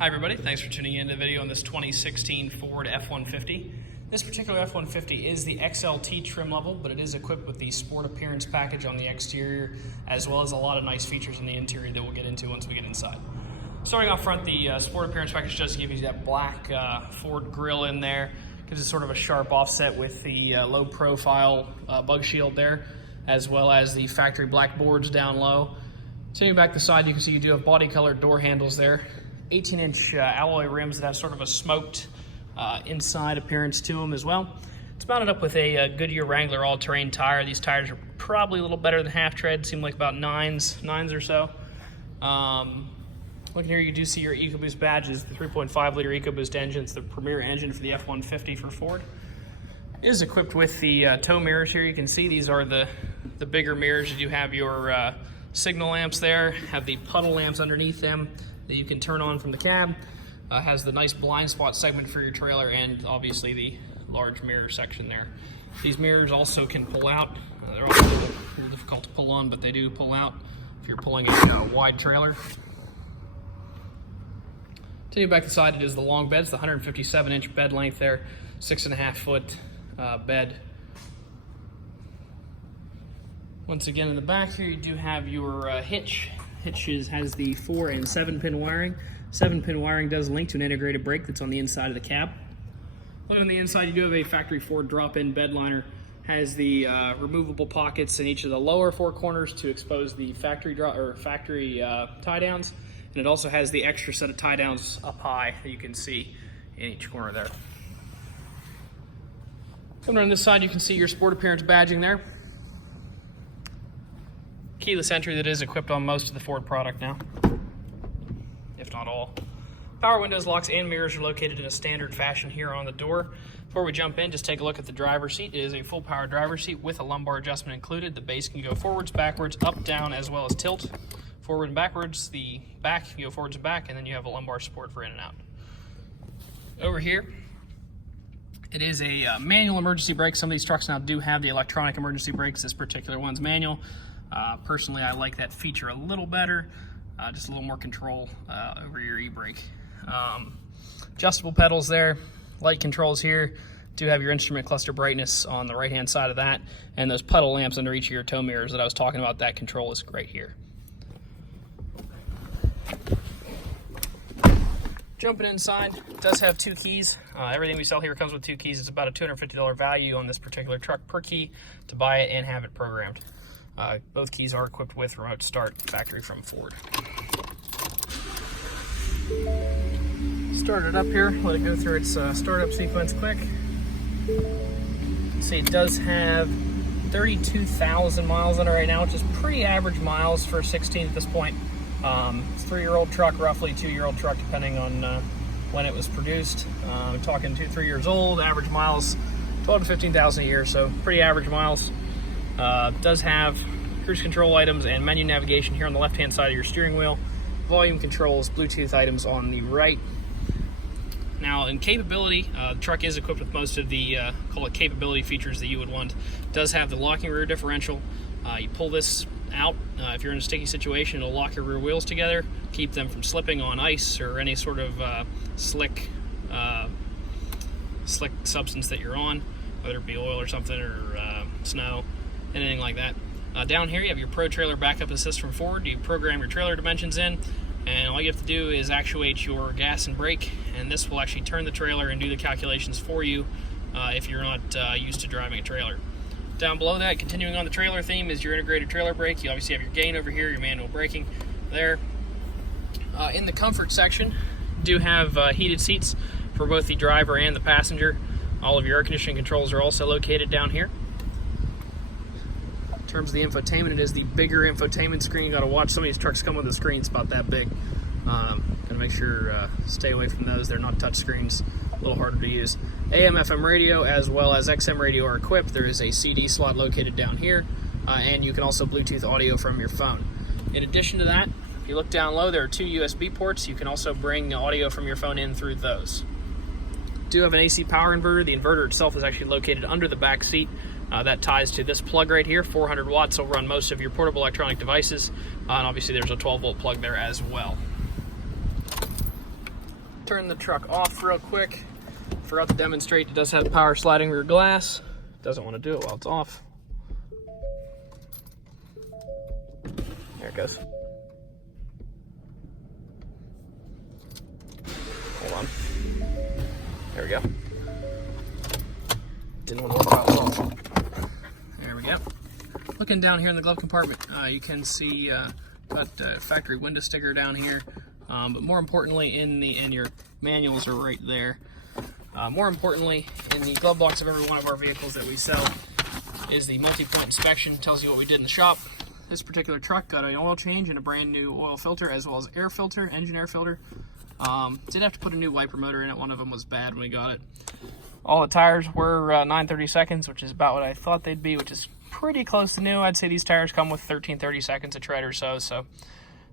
Hi everybody, thanks for tuning in to the video on this 2016 Ford F-150. This particular F-150 is the XLT trim level, but it is equipped with the Sport Appearance package on the exterior, as well as a lot of nice features in the interior that we'll get into once we get inside. Starting off front, the Sport Appearance package does give you that black Ford grille in there. Gives it sort of a sharp offset with the low profile bug shield there, as well as the factory black boards down low. Continuing back the side, you can see you do have body colored door handles there. 18-inch alloy rims that have sort of a smoked inside appearance to them as well. It's mounted up with a Goodyear Wrangler all-terrain tire. These tires are probably a little better than half tread, seem like about nines or so. Looking here, you do see your EcoBoost badges. The 3.5 liter EcoBoost engine. It's the premier engine for the F-150 for Ford. It is equipped with the tow mirrors here. You can see these are the bigger mirrors. You do have your signal lamps there, have the puddle lamps underneath them that you can turn on from the cab. Has the nice blind spot segment for your trailer, and obviously the large mirror section there. These mirrors also can pull out. They're also a little difficult to pull on, but they do pull out if you're pulling a wide trailer. Continue back to the side, it is the long bed. It's the 157-inch bed length there, 6.5 foot bed. Once again, in the back here, you do have your hitch. Hitches has the 4 and 7-pin wiring. 7-pin wiring does link to an integrated brake that's on the inside of the cab. Looking on the inside, you do have a factory Ford drop-in bed liner. Has the removable pockets in each of the lower 4 corners to expose the factory tie downs, and it also has the extra set of tie downs up high that you can see in each corner there. Coming on this side, you can see your Sport Appearance badging there. Keyless entry that is equipped on most of the Ford product now, if not all. Power windows, locks, and mirrors are located in a standard fashion here on the door. Before we jump in, just take a look at the driver's seat. It is a full power driver's seat with a lumbar adjustment included. The base can go forwards, backwards, up, down, as well as tilt. Forward and backwards. The back can go forwards and back, and then you have a lumbar support for in and out. Over here, it is a manual emergency brake. Some of these trucks now do have the electronic emergency brakes. This particular one's manual. Personally, I like that feature a little better, just a little more control over your e-brake. Adjustable pedals there, light controls here. Do have your instrument cluster brightness on the right-hand side of that, and those puddle lamps under each of your tow mirrors that I was talking about. That control is right here. Jumping inside, it does have 2 keys. Everything we sell here comes with 2 keys. It's about a $250 value on this particular truck per key to buy it and have it programmed. Both keys are equipped with remote start, factory from Ford. Start it up here, let it go through its startup sequence quick. See, it does have 32,000 miles on it right now, which is pretty average miles for a 16 at this point. It's a 3-year-old truck, roughly 2-year-old truck, depending on when it was produced. We're talking 2-3 years old, average miles 12 to 15,000 a year, so pretty average miles. Does have cruise control items and menu navigation here on the left-hand side of your steering wheel. Volume controls, Bluetooth items on the right. Now, in capability, the truck is equipped with most of the, call it capability features that you would want. It does have the locking rear differential. You pull this out, if you're in a sticky situation, it'll lock your rear wheels together, keep them from slipping on ice or any sort of slick substance that you're on, whether it be oil or something, or snow, anything like that. Down here you have your Pro Trailer Backup Assist from Ford. You program your trailer dimensions in, and all you have to do is actuate your gas and brake, and this will actually turn the trailer and do the calculations for you if you're not used to driving a trailer. Down below that, continuing on the trailer theme, is your integrated trailer brake. You obviously have your gain over here, your manual braking there. In the comfort section, you do have heated seats for both the driver and the passenger. All of your air conditioning controls are also located down here. In terms of the infotainment, it is the bigger infotainment screen. You got to watch, some of these trucks come with a screen about that big. Gotta make sure stay away from those. They're not touch screens, a little harder to use. AM, FM radio, as well as XM radio are equipped. There is a CD slot located down here, and you can also Bluetooth audio from your phone. In addition to that, if you look down low, there are 2 USB ports. You can also bring audio from your phone in through those. Do have an AC power inverter. The inverter itself is actually located under the back seat. That ties to this plug right here. 400 watts will run most of your portable electronic devices, and obviously there's a 12-volt plug there as well. turn the truck off real quick. Forgot to demonstrate, it does have power sliding rear glass. Doesn't want to do it while it's off. There it goes. Hold on. There we go. Didn't want to work while it was off. There we go. Looking down here in the glove compartment, you can see got a factory window sticker down here. But more importantly, in your manuals are right there. More importantly, in the glove box of every one of our vehicles that we sell is the multi-point inspection. Tells you what we did in the shop. This particular truck got an oil change and a brand new oil filter, as well as air filter, engine air filter. Did have to put a new wiper motor in it. One of them was bad when we got it. All the tires were 9/32, which is about what I thought they'd be, which is pretty close to new. I'd say these tires come with 13/32 of tread or so, so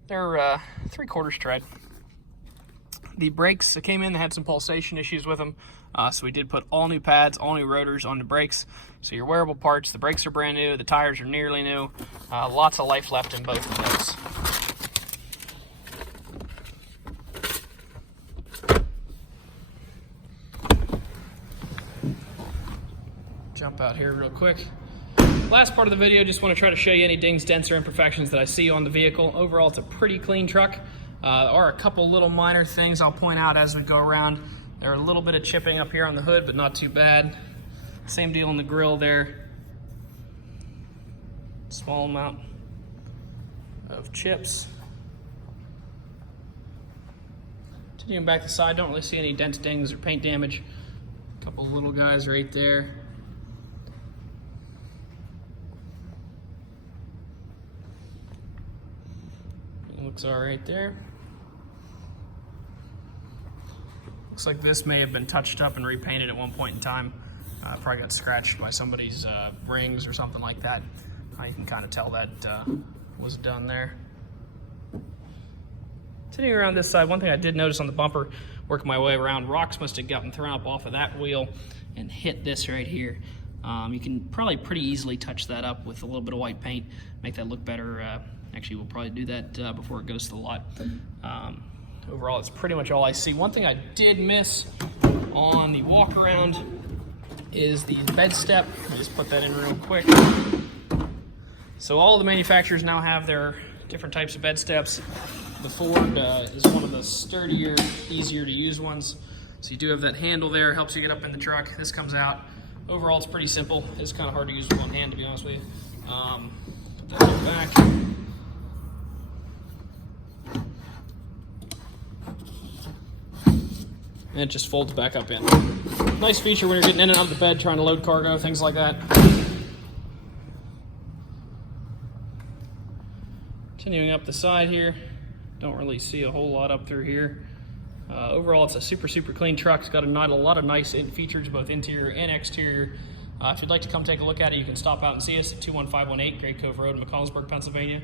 they're 3/4 tread. The brakes that came in had some pulsation issues with them, so we did put all new pads, all new rotors on the brakes. So your wearable parts, the brakes are brand new, the tires are nearly new. Lots of life left in both of those. Jump out here real quick. Last part of the video, just want to try to show you any dings, dents, or imperfections that I see on the vehicle. Overall, it's a pretty clean truck. There are a couple little minor things I'll point out as we go around. There are a little bit of chipping up here on the hood, but not too bad. Same deal in the grill there. Small amount of chips. Continuing back to the side, don't really see any dents, dings, or paint damage. A couple little guys right there. Looks all right there. Looks like this may have been touched up and repainted at one point in time. Probably got scratched by somebody's rings or something like that. You can kind of tell that was done there. Sitting around this side, one thing I did notice on the bumper, working my way around, rocks must have gotten thrown up off of that wheel and hit this right here. You can probably pretty easily touch that up with a little bit of white paint, make that look better. Actually, we'll probably do that before it goes to the lot. Overall, it's pretty much all I see. One thing I did miss on the walk around is the bed step. I'll just put that in real quick. So all the manufacturers now have their different types of bed steps. The Ford is one of the sturdier, easier to use ones. So you do have that handle there, helps you get up in the truck. This comes out. Overall, it's pretty simple. It's kind of hard to use with one hand, to be honest with you. Put that back. And it just folds back up in. Nice feature when you're getting in and out of the bed, trying to load cargo, things like that. Continuing up the side here, don't really see a whole lot up through here. Overall, it's a super clean truck. It's got a lot of nice features, both interior and exterior. If you'd like to come take a look at it, you can stop out and see us at 21518 Great Cove Road in McConnellsburg, Pennsylvania.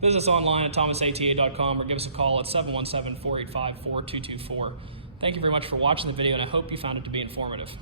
Visit us online at thomasata.com or give us a call at 717-485-4224. Thank you very much for watching the video, and I hope you found it to be informative.